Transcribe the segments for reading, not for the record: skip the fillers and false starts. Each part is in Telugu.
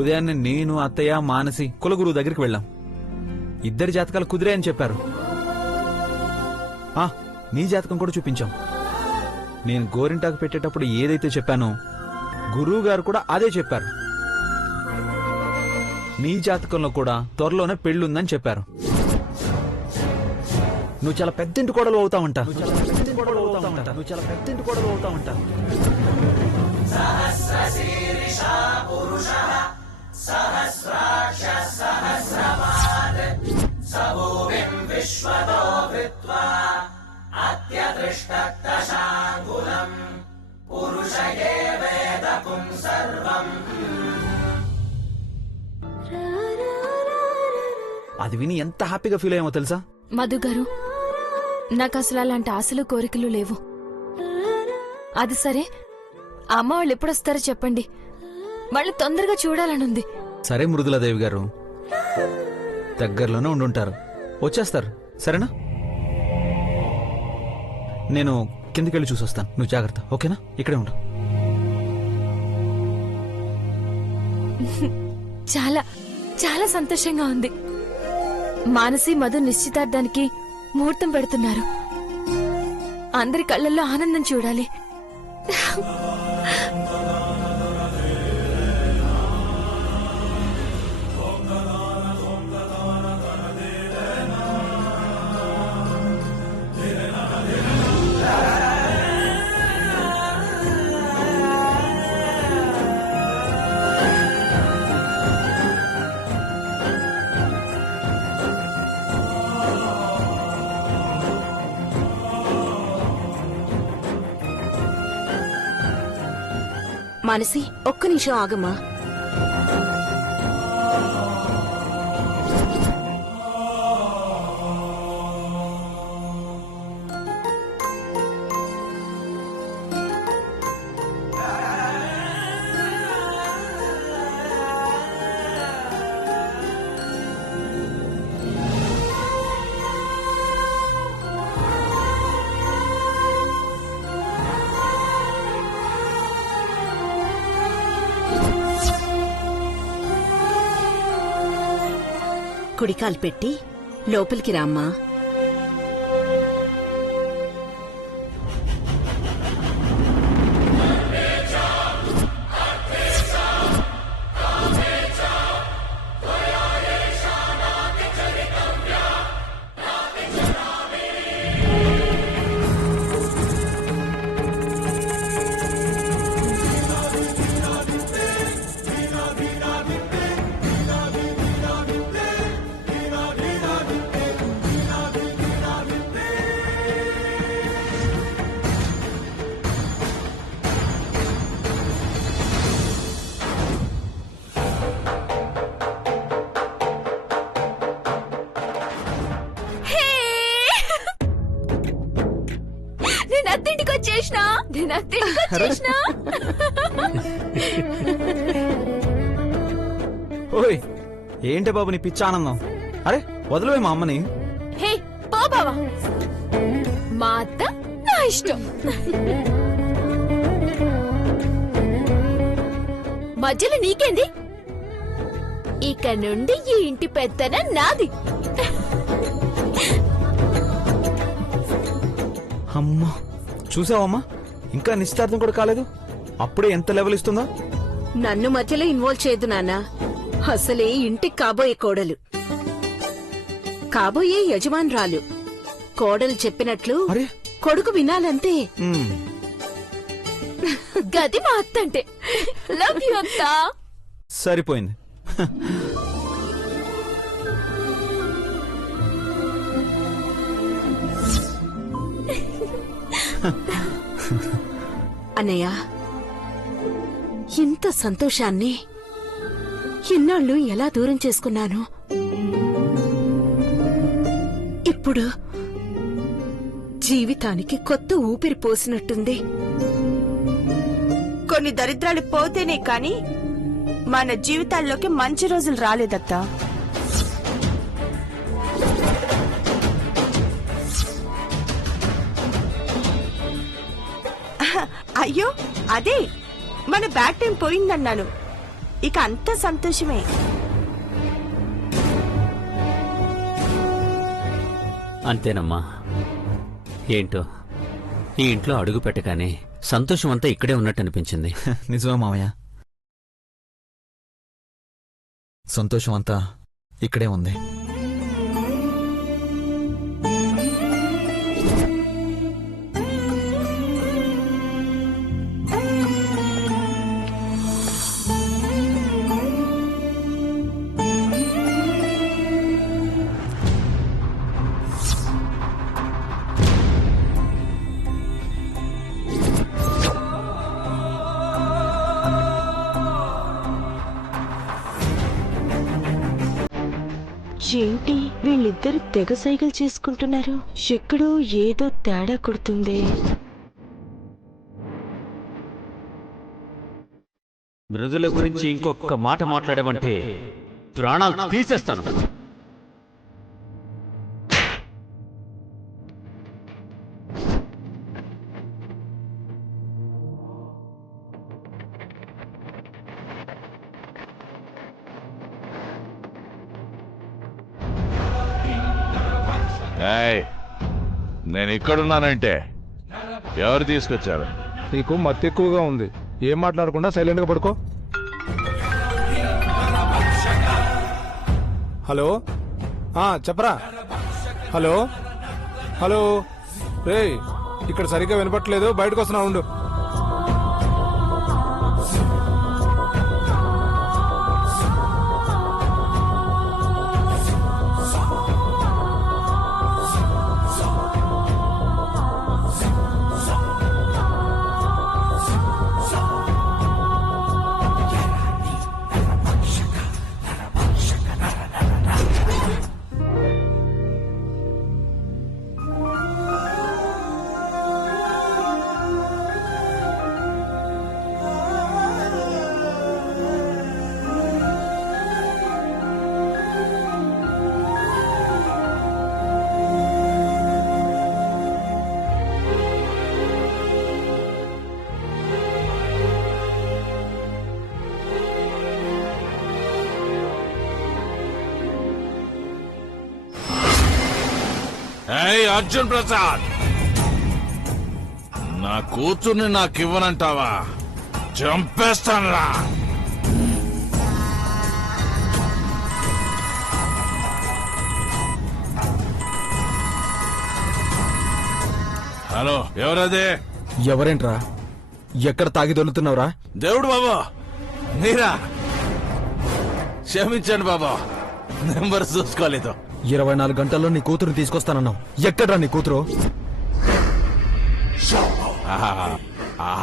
ఉదయాన్నే నేను, అత్తయ్య, మానసి కులగురువు దగ్గరికి వెళ్ళాం. ఇద్దరి జాతకాలు కుదిరాయని చెప్పారు. నీ జాతకం కూడా చూపించాం. నేను గోరింటాకు పెట్టేటప్పుడు ఏదైతే చెప్పానో గురువు గారు కూడా అదే చెప్పారు. నీ జాతకంలో కూడా త్వరలోనే పెళ్ళుందని చెప్పారు. నువ్వు చాలా పెద్దింటి కోడలు అవుతావంట. అది విని ఎంత హ్యాపీగా ఫీల్ అయ్యామో తెలుసా? మధు గారు, నాకు అసలు అలాంటి ఆశలు కోరికలు లేవు. అది సరే, అమ్మ వాళ్ళు ఎప్పుడొస్తారో చెప్పండి. వాళ్ళు తొందరగా చూడాలనుంది. సరే మృదులాదేవి గారు, దగ్గరలోనే ఉండుంటారు, వచ్చేస్తారు. సరేనా? నేను కిందకెళ్ళి చూసొస్తాను. నువ్వు జాగ్రత్త, ఓకేనా? ఇక్కడే ఉండు. చాలా చాలా సంతోషంగా ఉంది. మానసి, మధు నిశ్చితార్థానికి ముహూర్తం పెడుతున్నారు. అందరి కళ్ళల్లో ఆనందం చూడాలి. మానసి, ఒక్క నిమిషం ఆగమ్మా. కుడికాలు పెట్టి లోపలికి రామ్మా. ఓయ్, ఏంటి బాబు నీ పిచ్చి ఆనందం? అరే వదిలేవే మా అమ్మని. హే పో బావా, మా అత్త నా ఇష్టం. మధ్యలో నీకేంది? ఇక నుండి ఈ ఇంటి పెత్తన నాది. అమ్మా, చూసావమ్మా, ఇంకా నిశ్చితార్థం కూడా కాలేదు, అప్పుడే ఎంత లెవెల్ ఇస్తుందో. నన్ను మధ్యలో ఇన్వాల్వ్ చేయదు నాన్న. అసలే ఇంటికి కాబోయే కోడలు, కాబోయే యజమానురాలు. కోడలు చెప్పినట్లు కొడుకు వినాలంతే. గది మా అత్త అంటే. లవ్ యు అత్త. సరిపోయింది. అన్నయ్య, ఇంత సంతోషాన్ని ఇన్నాళ్ళు ఎలా దూరం చేసుకున్నాను. ఇప్పుడు జీవితానికి కొత్త ఊపిరి పోసినట్టుంది. కొన్ని దరిద్రాలు పోతేనే కాని మన జీవితాల్లోకి మంచి రోజులు రాలేదత్తా. అయ్యో, అదే మన బ్యాడ్ టైం పోయిందన్నాను. ఇక అంత సంతోషమే. అంతేనమ్మా. ఏంటో ఈ ఇంట్లో అడుగు పెట్టగానే సంతోషం అంతా ఇక్కడే ఉన్నట్టు అనిపించింది. నిజమే మావయ్య, సంతోషం అంతా ఇక్కడే ఉంది. ఏంటి వీళ్ళిద్దరు తెగ సైకిల్ చేసుకుంటున్నారు? ఎక్కడో ఏదో తేడా కొడుతుంది. మృదుల గురించి ఇంకొక మాట మాట్లాడామంటే ప్రాణాలు తీసేస్తాను. నేను ఇక్కడున్నానంటే ఎవరు తీసుకొచ్చారు? నీకు మత్తు ఎక్కువగా ఉంది. ఏం మాట్లాడకుండా సైలెంట్ గా పడుకో. హలో, చెప్పరా. హలో హలో, రే ఇక్కడ సరిగ్గా వినపట్లేదు, బయటకు వస్తున్నా ఉండు. అర్జున్ ప్రసాద్, నా కూతుర్ని నాకివ్వనంటావా? చంపేస్తానురా. హలో, ఎవరదే? ఎవరేంట్రా? ఎక్కడ తాగి దొరుకుతున్నావురా? దేవుడు బాబా, మీరా? క్షమించండి బాబా, నెంబర్ చూసుకోలేదు. 24 గంటల్లో నీ కూతురు తీసుకొస్తానన్నావు. ఎక్కడ్రా నీ కూతురు?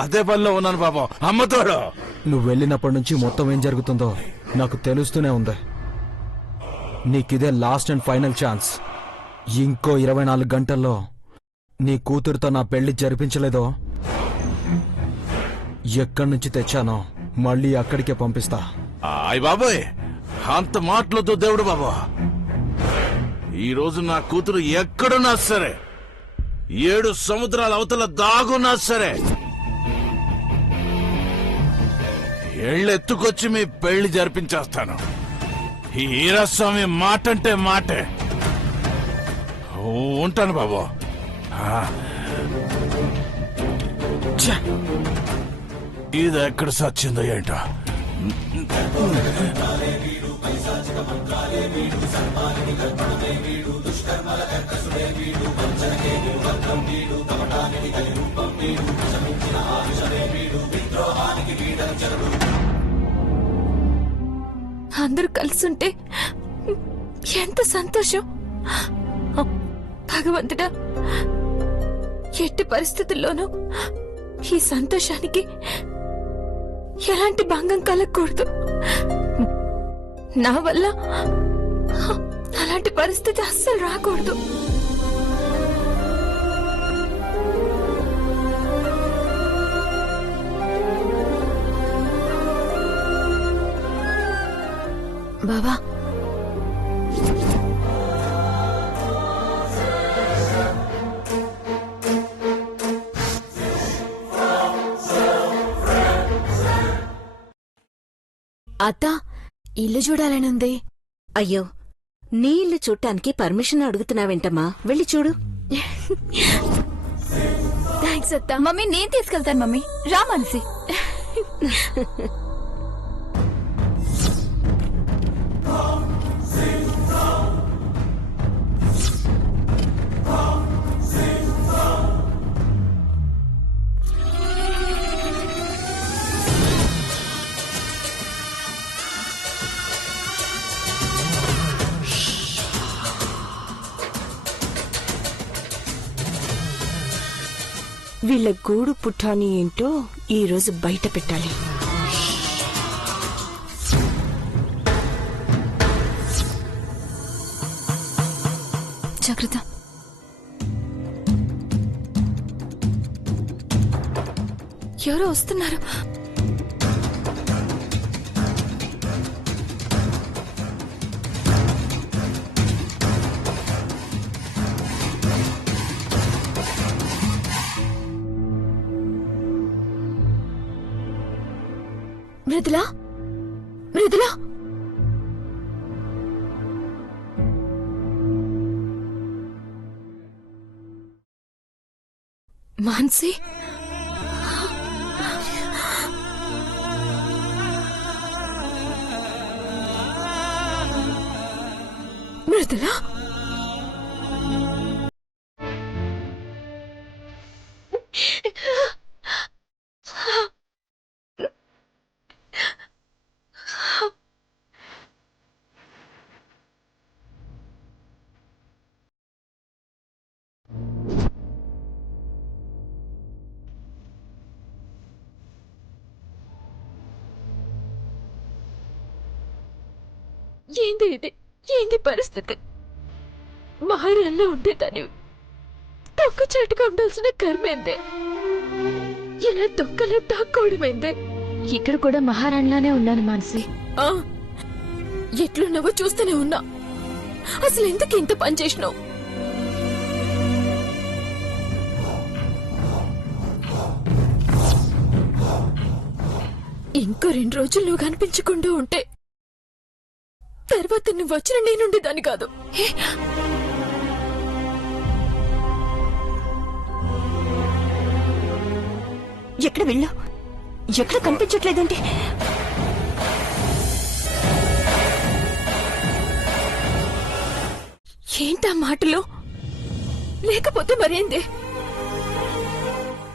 అదే పనిలో ఉన్నాను బాబా, అమ్మతోడు. నువ్వు వెళ్ళినప్పటి నుంచి మొత్తం ఏం జరుగుతుందో నాకు తెలుస్తూనే ఉంది. నీకిదే లాస్ట్ అండ్ ఫైనల్ ఛాన్స్. ఇంకో 24 గంటల్లో నీ కూతురుతో నా పెళ్లి జరిపించలేదో ఎక్కడి నుంచి తెచ్చానో మళ్ళీ అక్కడికే పంపిస్తా. అయ్ బాబోయ్, అంత మాటలతో దేవుడు బాబా. ఈ రోజు నా కూతురు ఎక్కడున్నా సరే, 7 సముద్రాల అవతల దాగున్నా సరే, ఎళ్ళెత్తుకొచ్చి మీ పెళ్లి జరిపించేస్తాను. ఈ ఈరస్వామి మాటంటే మాటే. ఉంటాను బాబు. ఇది ఎక్కడ సచ్చిందో ఏంటో. అందరూ కలిసుంటే ఎంత సంతోషం. భగవంతుడా, ఎట్టి పరిస్థితుల్లోనూ ఈ సంతోషానికి ఎలాంటి భంగం కలగకూడదు. నా వల్ల అలాంటి పరిస్థితి అస్సలు రాకూడదు. బావా, ఇల్లు చూడాలని ఉంది. అయ్యో, నీ ఇల్లు చూడటానికి పర్మిషన్ అడుగుతున్నావేంటమ్మా? వెళ్ళి చూడు. థ్యాంక్స్ అత్త. మమ్మీ నేను తీసుకెళ్తాను మమ్మీ. రా మనసి. వీళ్ళ గూడు పుఠాని ఏంటో ఈ రోజు బయట పెట్టాలి. జాగ్రత్త. ఎవరో వస్తున్నారు. మృదులా, మృదులా, మాన్సి, మృదులా, ఏంది ఇది? ఏంది పరిస్థితి? మహారాణిలో ఉండేదానివి తొక్క చాటుగా ఉండాల్సిన కర్మేందే? ఇలా తొక్కలో దాక్కోవడమేందే? ఇక్కడ కూడా మహారాణిలానే ఉన్నాను మానసి. ఎట్లున్నావో చూస్తూనే ఉన్నా. అసలు ఎందుకు ఇంత పని చేసినావు? ఇంకో 2 రోజులు నువ్వు కనిపించకుండా ఉంటే తర్వాత నువ్వు వచ్చిన నేనుండేదాన్ని కాదు. ఎక్కడ వెళ్ళావు? ఎక్కడ కనిపించట్లేదంటే? ఏంటా మాటలు? లేకపోతే మరేందే?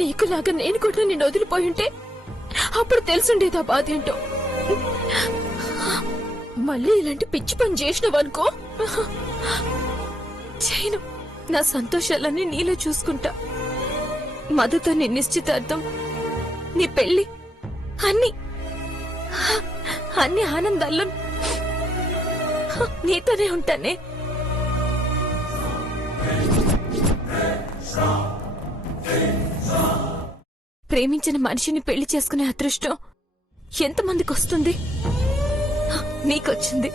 నీకులాగా నేను కూడా నిన్ను వదిలిపోయి ఉంటే అప్పుడు తెలుసుండేదా బాధ ఏంటో. మళ్ళీ ఇలాంటి పిచ్చి పని చేసినవనుకో చేయను. నా సంతోషాలన్నీ నీలో చూసుకుంటా. మధుతో నీ నిశ్చితార్థం, నీ పెళ్లి, అన్ని అన్ని ఆనందాల్లో నీతోనే ఉంటానే. ప్రేమించిన మనిషిని పెళ్లి చేసుకునే అదృష్టం ఎంతమందికి వస్తుంది? నీకొచ్చింది.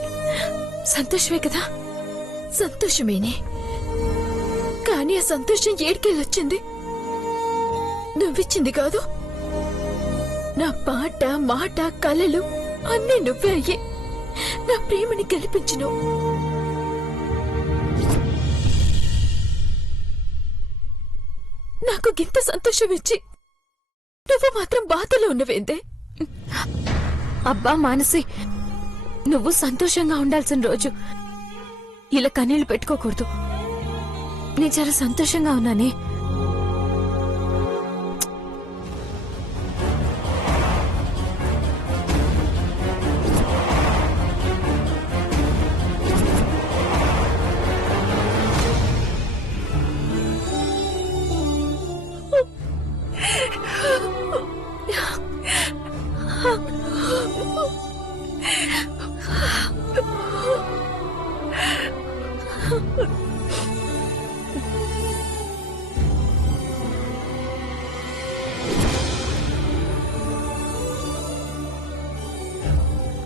సంతోషమే కదా? సంతోషమేనే, కానీ ఆ సంతోషం ఏడికెళ్ళొచ్చింది? నువ్విచ్చింది కాదు. నా పాట, మాట, కలలు అన్నీ నువ్వే అయ్యే నా ప్రేమని గెలిపించును. నాకు గింత సంతోషం ఇచ్చి నువ్వు మాత్రం బాధలో ఉన్నవేందే? అబ్బా మానసి, నువ్వు సంతోషంగా ఉండాల్సిన రోజు ఇలా కన్నీళ్లు పెట్టుకోకూడదు. నేను చాలా సంతోషంగా ఉన్నానే.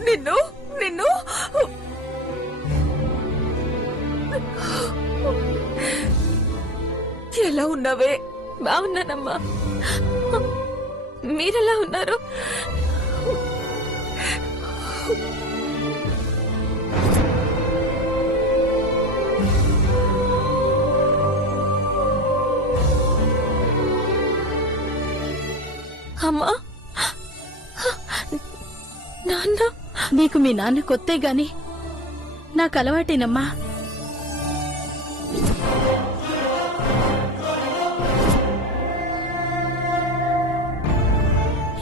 నిన్ను నిన్ను ఎలా ఉన్నావే? బాగున్నానమ్మా. మీరెలా ఉన్నారు? అమ్మా నాన్న, నీకు మీ నాన్న కొత్తే గాని నాకు అలవాటేనమ్మా.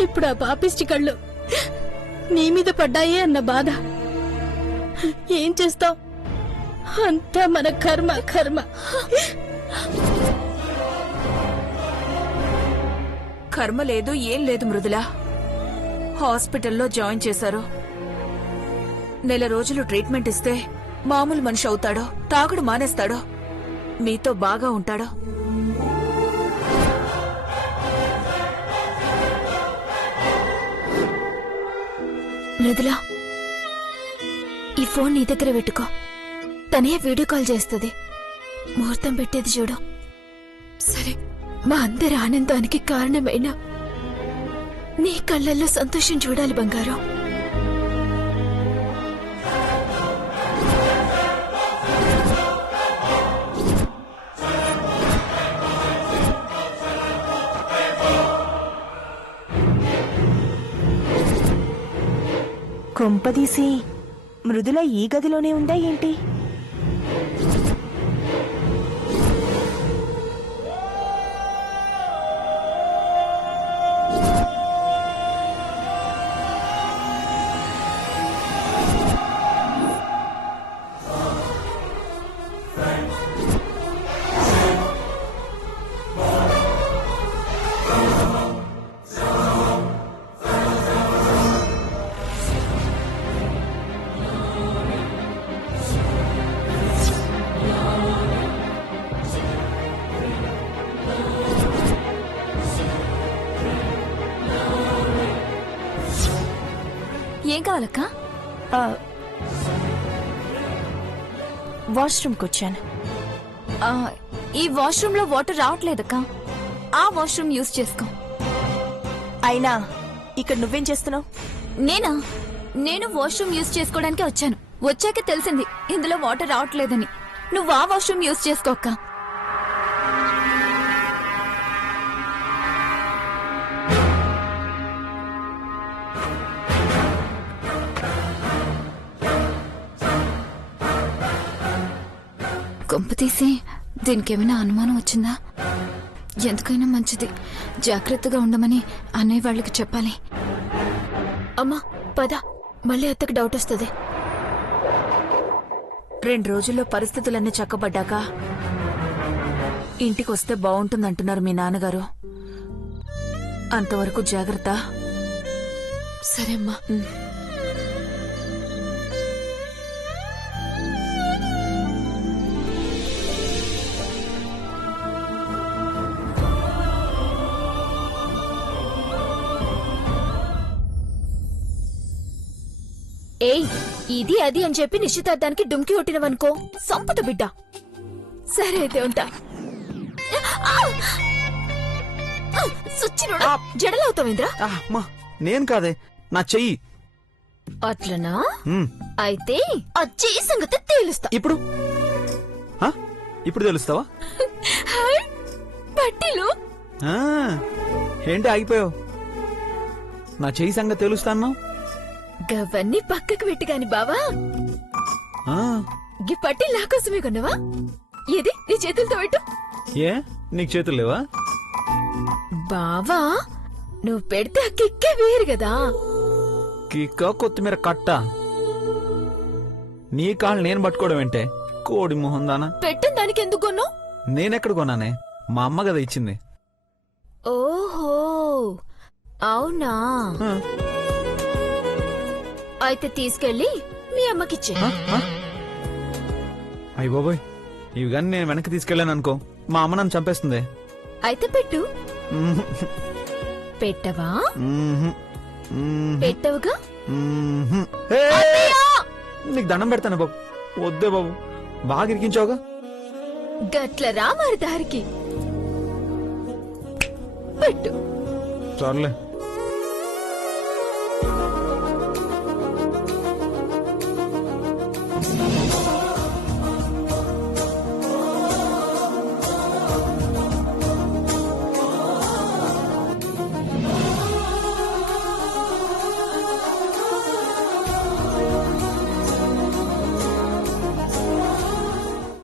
ఇప్పుడు ఆ పాపిష్టి కళ్ళు నీ మీద పడ్డాయే అన్న బాధ. ఏం చేస్తావ్? అంతా మన కర్మ కర్మ. కర్మ లేదు ఏం లేదు మృదుల. హాస్పిటల్లో జాయిన్ చేశారు. నెల రోజులు ట్రీట్మెంట్ ఇస్తే మామూలు మనిషి అవుతాడో, తాగుడు మానేస్తాడో, మీతో బాగా ఉంటాడో. మృదులా, ఈ ఫోన్ నీ దగ్గర పెట్టుకో. తనే వీడియో కాల్ చేస్తుంది. ముహూర్తం పెట్టేది చూడు. సరే, మా అందరి ఆనందానికి కారణమైన నీ కళ్ళల్లో సంతోషం చూడాలి బంగారం. కొంపదీసి మృదుల ఈ గదిలోనే ఉందా ఏంటి? ఏం కావాలక్క? వాష్రూమ్కి వచ్చాను. ఈ వాష్రూమ్ లో వాటర్ రావట్లేదక్క. ఆ వాష్రూమ్ యూజ్ చేసుకో. అయినా ఇక్కడ నువ్వేం చేస్తున్నావు? నేను వాష్రూమ్ యూజ్ చేసుకోవడానికి వచ్చాను. వచ్చాక తెలిసింది ఇందులో వాటర్ రావట్లేదని. నువ్వు ఆ వాష్రూమ్ యూజ్ చేసుకో అక్క. కొంప తీసి దీనికేమైనా అనుమానం వచ్చిందా? ఎందుకైనా మంచిది జాగ్రత్తగా ఉండమని అన్నయ్య వాళ్ళకి చెప్పాలి. అమ్మా పద, మళ్ళీ అత్తకు డౌట్ వస్తుంది. 2 రోజుల్లో పరిస్థితులన్నీ చక్కబడ్డాక ఇంటికొస్తే బాగుంటుందంటున్నారు మీ నాన్నగారు. అంతవరకు జాగ్రత్త. సరే అమ్మా. ఏయ్, ఇది అది అని చెప్పి నిశ్చితార్థానికి డుమ్కి కొట్టినవనుకో సంపుత బిడ్డ. సరే అయితే ఉంటా. సుచ్చినుడా జడలవుతావేంద్రా? అమ్మా నేను కాదే, నా చెయ్యి. అట్లనా? అయితే ఆ చెయ్యి సంగతి తేలుస్తా. ఇప్పుడు ఇప్పుడు తెలుస్తావా? పట్టిలు ఏంటి ఆగిపోయావు? నా చెయ్యి సంగతి తెలుస్తాను. గవన్నీ పక్కకు పెట్టి గాని బావా, గీ పట్టి నా కోసమే కొన్నావా? ఏది నీ చేతులతో పెట్టు. ఏ నీకు చేతులు లేవా? బావా, నువ్వు పెడితే ఆ కిక్కే వేరు కదా. కిక్క కొత్తిమీర కట్ట. నీ కాళ్ళు నేను పట్టుకోవడం ఏంటే కోడి మొహం దానా? పెట్టిన దానికి ఎందుకు కొన్నావు? నేనెక్కడ కొన్నానే? మా అమ్మ కదా ఇచ్చింది. ఓహో అవునా? అయితే తీసుకెళ్ళి మీ అమ్మకిచ్చే. అయ్య బాబోయ్, ఇవి కానీ నేను వెనక్కి తీసుకెళ్ళాను అనుకో, మా అమ్మ నన్ను చంపేస్తుంది. అయితే పెట్టు. పెట్టవా? పెట్టవుగా. నీకు దండం పెడతాను బాబు. వద్దే బాబు, బాగా ఇరికించావుగా. గట్ల రా మరి దారికి పెట్టు. చాలులే.